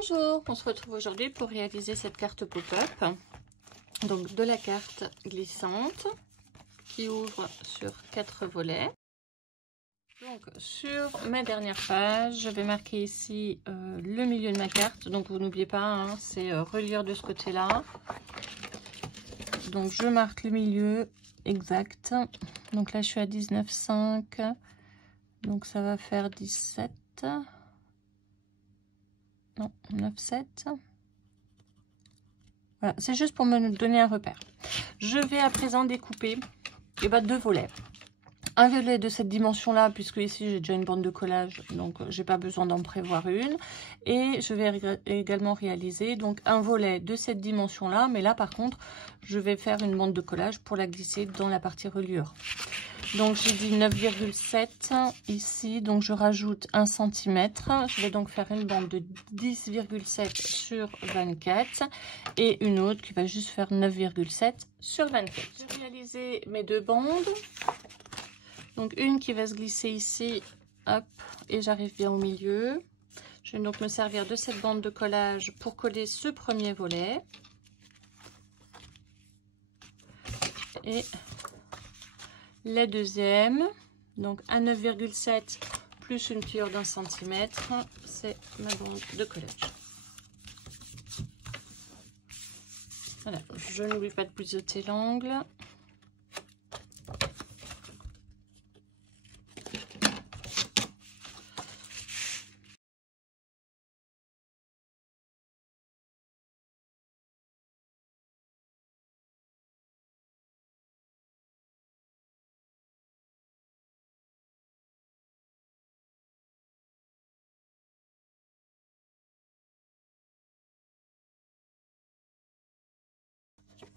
Bonjour, on se retrouve aujourd'hui pour réaliser cette carte pop-up. Donc de la carte glissante qui ouvre sur 4 volets. Donc sur ma dernière page, je vais marquer ici le milieu de ma carte. Donc vous n'oubliez pas, hein, c'est relire de ce côté-là. Donc je marque le milieu exact. Donc là je suis à 19,5. Donc ça va faire 17. Non, 9,7. Voilà, c'est juste pour me donner un repère. Je vais à présent découper deux volets. Un volet de cette dimension-là, puisque ici j'ai déjà une bande de collage, donc j'ai pas besoin d'en prévoir une. Et je vais également réaliser donc un volet de cette dimension-là, mais là par contre, je vais faire une bande de collage pour la glisser dans la partie reliure. Donc j'ai dit 9,7 ici, donc je rajoute 1 cm. Je vais donc faire une bande de 10,7 sur 24 et une autre qui va juste faire 9,7 sur 24. Je vais réaliser mes deux bandes. Donc une qui va se glisser ici, hop, et j'arrive bien au milieu. Je vais donc me servir de cette bande de collage pour coller ce premier volet. Et la deuxième, donc à 9,7 plus une pliure d'1 cm, c'est ma bande de collage. Voilà, je n'oublie pas de biseauter l'angle.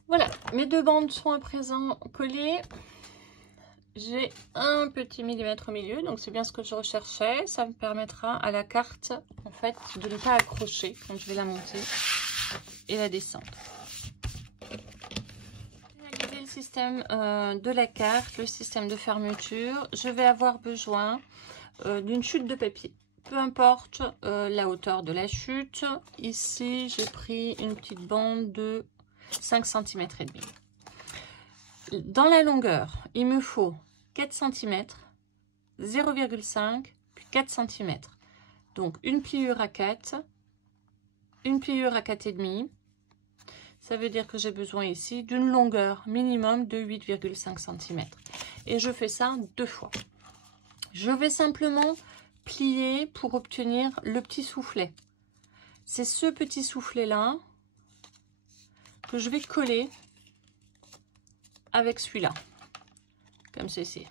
Voilà, mes deux bandes sont à présent collées. J'ai un petit millimètre au milieu, donc c'est bien ce que je recherchais. Ça me permettra à la carte, en fait, de ne pas accrocher quand je vais la monter et la descendre. Réaliser le système de la carte, le système de fermeture. Je vais avoir besoin d'une chute de papier. Peu importe la hauteur de la chute. Ici, j'ai pris une petite bande de 5 cm et demi. Dans la longueur, il me faut 4 cm, 0,5 puis 4 cm. Donc une pliure à 4, une pliure à 4,5. Ça veut dire que j'ai besoin ici d'une longueur minimum de 8,5 cm. Et je fais ça 2 fois. Je vais simplement plier pour obtenir le petit soufflet. C'est ce petit soufflet-là que je vais coller avec celui-là, comme ceci.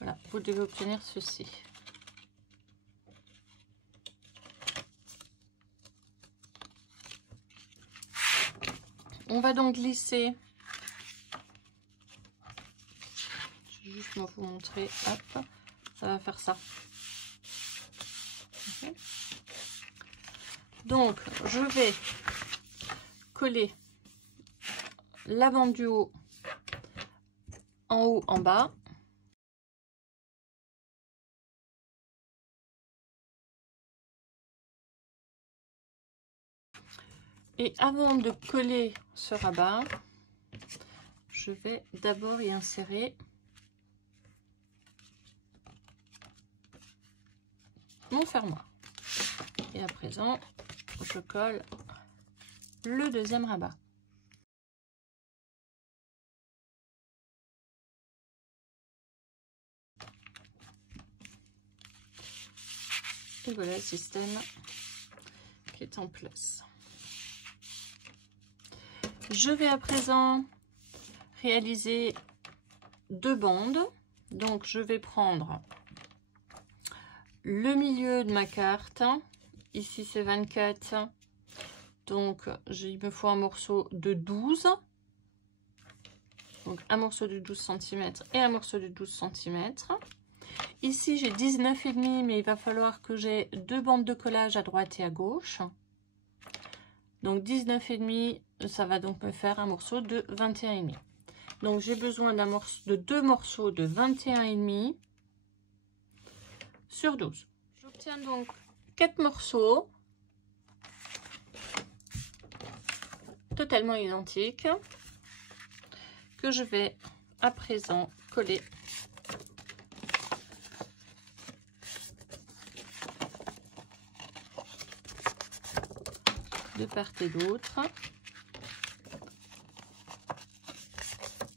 Voilà, vous devez obtenir ceci. On va donc glisser. Je vais juste vous montrer. Hop, ça va faire ça. Okay. Donc, je vais coller la bande du haut, en bas. Et avant de coller ce rabat, je vais d'abord y insérer mon fermoir. Et à présent, je colle le deuxième rabat. Et voilà le système qui est en place. Je vais à présent réaliser 2 bandes. Donc je vais prendre le milieu de ma carte. Ici c'est 24. Donc il me faut un morceau de 12. Donc un morceau de 12 cm et un morceau de 12 cm. Ici j'ai 19,5, mais il va falloir que j'ai 2 bandes de collage à droite et à gauche. Donc 19,5, ça va donc me faire un morceau de 21,5. Donc j'ai besoin de 2 morceaux de 21,5 sur 12. J'obtiens donc 4 morceaux totalement identiques que je vais à présent coller de part et d'autre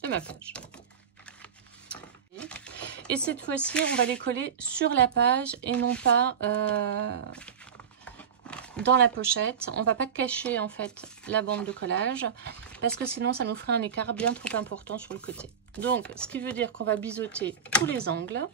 de ma page. Et cette fois-ci, on va les coller sur la page et non pas dans la pochette. On va pas cacher en fait la bande de collage parce que sinon ça nous ferait un écart bien trop important sur le côté. Donc, ce qui veut dire qu'on va biseauter tous les angles.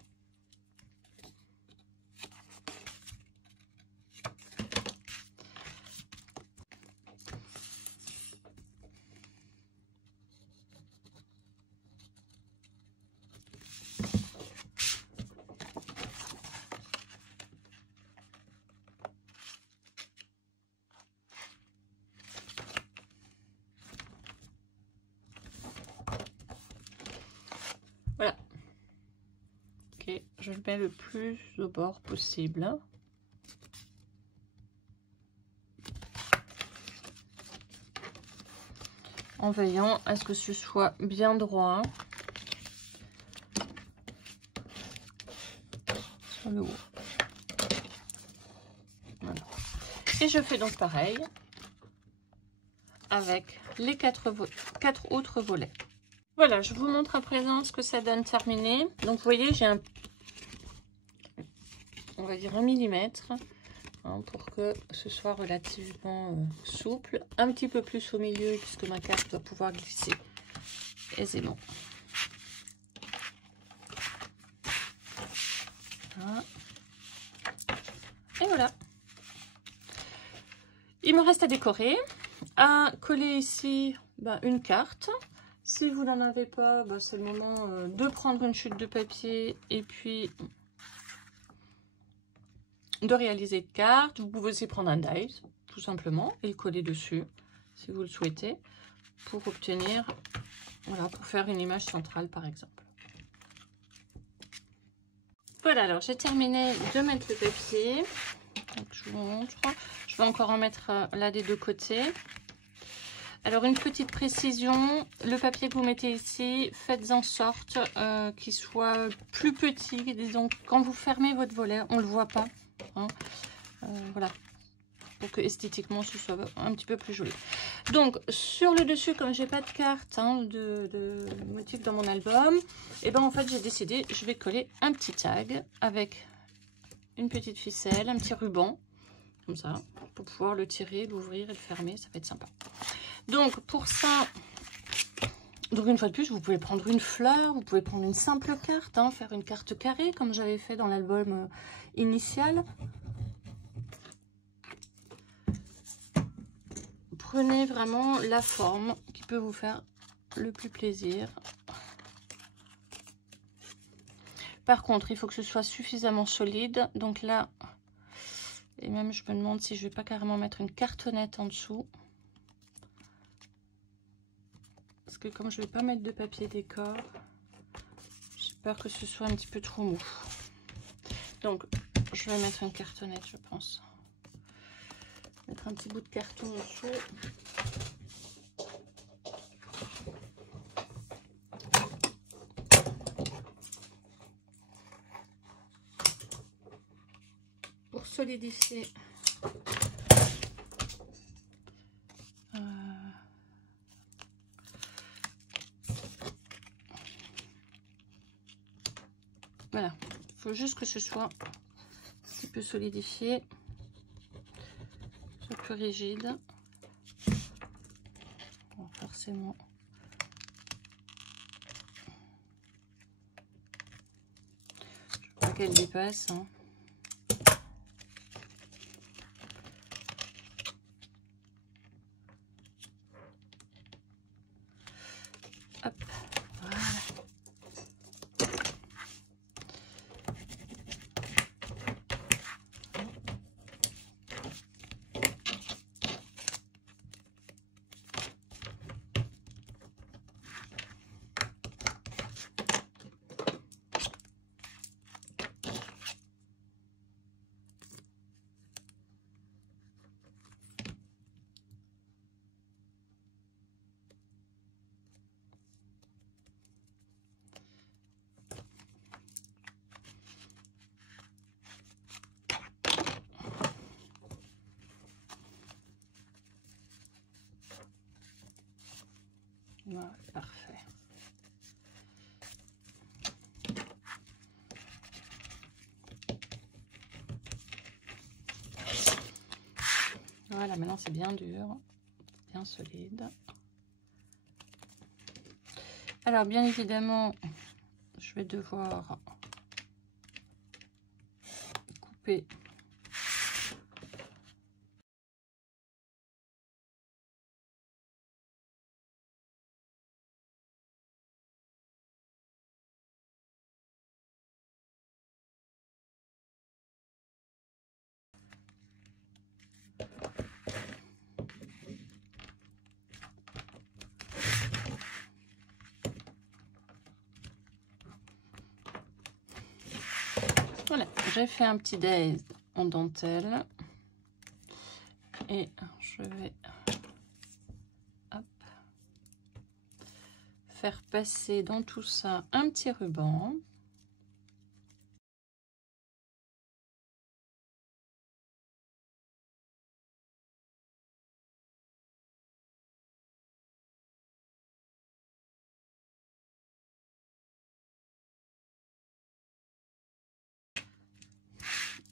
Voilà. Ok, je le mets le plus au bord possible. En veillant à ce que ce soit bien droit sur le haut. Voilà. Et je fais donc pareil avec les 4 autres volets. Voilà, je vous montre à présent ce que ça donne terminé. Donc vous voyez, j'ai on va dire 1 millimètre hein, pour que ce soit relativement souple. Un petit peu plus au milieu puisque ma carte doit pouvoir glisser aisément. Voilà. Et voilà. Il me reste à décorer, à coller ici une carte. Si vous n'en avez pas, c'est le moment de prendre une chute de papier et puis de réaliser une carte. Vous pouvez aussi prendre un dies, tout simplement, et le coller dessus, si vous le souhaitez, pour obtenir, voilà, pour faire une image centrale, par exemple. Voilà, alors j'ai terminé de mettre le papier. Donc, je vous montre. Je vais encore en mettre là des deux côtés. Alors, une petite précision, le papier que vous mettez ici, faites en sorte qu'il soit plus petit. Disons, quand vous fermez votre volet, on ne le voit pas. Hein. Voilà, pour que esthétiquement, ce soit un petit peu plus joli. Donc, sur le dessus, comme j'ai pas de carte hein, de motif dans mon album, et ben en fait, j'ai décidé, je vais coller un petit tag avec une petite ficelle, un petit ruban, comme ça, pour pouvoir le tirer, l'ouvrir et le fermer, ça va être sympa. Donc pour ça, donc une fois de plus, vous pouvez prendre une fleur, vous pouvez prendre une simple carte, hein, faire une carte carrée comme j'avais fait dans l'album initial. Prenez vraiment la forme qui peut vous faire le plus plaisir. Par contre, il faut que ce soit suffisamment solide. Donc là, et même je me demande si je vais pas carrément mettre une cartonnette en dessous. Parce que comme je vais pas mettre de papier décor, j'ai peur que ce soit un petit peu trop mou. Donc je vais mettre une cartonnette, je pense. Mettre un petit bout de carton en dessous. Pour solidifier. Voilà, il faut juste que ce soit un petit peu solidifié, soit plus rigide. Bon, forcément. Je veux pas qu'elle dépasse. Hein. Hop, voilà. Voilà, parfait. Voilà, maintenant c'est bien dur, bien solide. Alors, bien évidemment, je vais devoir couper voilà, j'ai fait un petit daze en dentelle et je vais faire passer dans tout ça un petit ruban.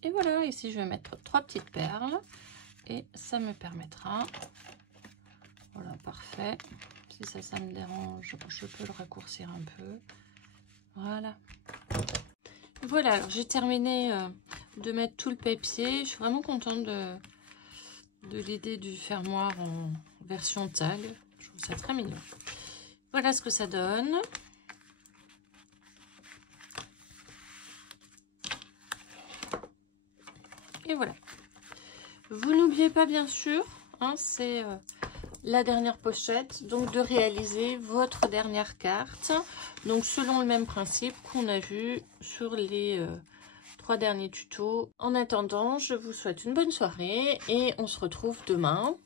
Et voilà, ici je vais mettre 3 petites perles et ça me permettra, voilà, parfait. Si ça me dérange, je peux le raccourcir un peu. Voilà. Voilà, j'ai terminé de mettre tout le papier. Je suis vraiment contente de l'idée du fermoir en version tag. Je trouve ça très mignon. Voilà ce que ça donne. Et voilà. Vous n'oubliez pas, bien sûr, hein, c'est la dernière pochette, donc de réaliser votre dernière carte. Donc selon le même principe qu'on a vu sur les 3 derniers tutos. En attendant, je vous souhaite une bonne soirée et on se retrouve demain.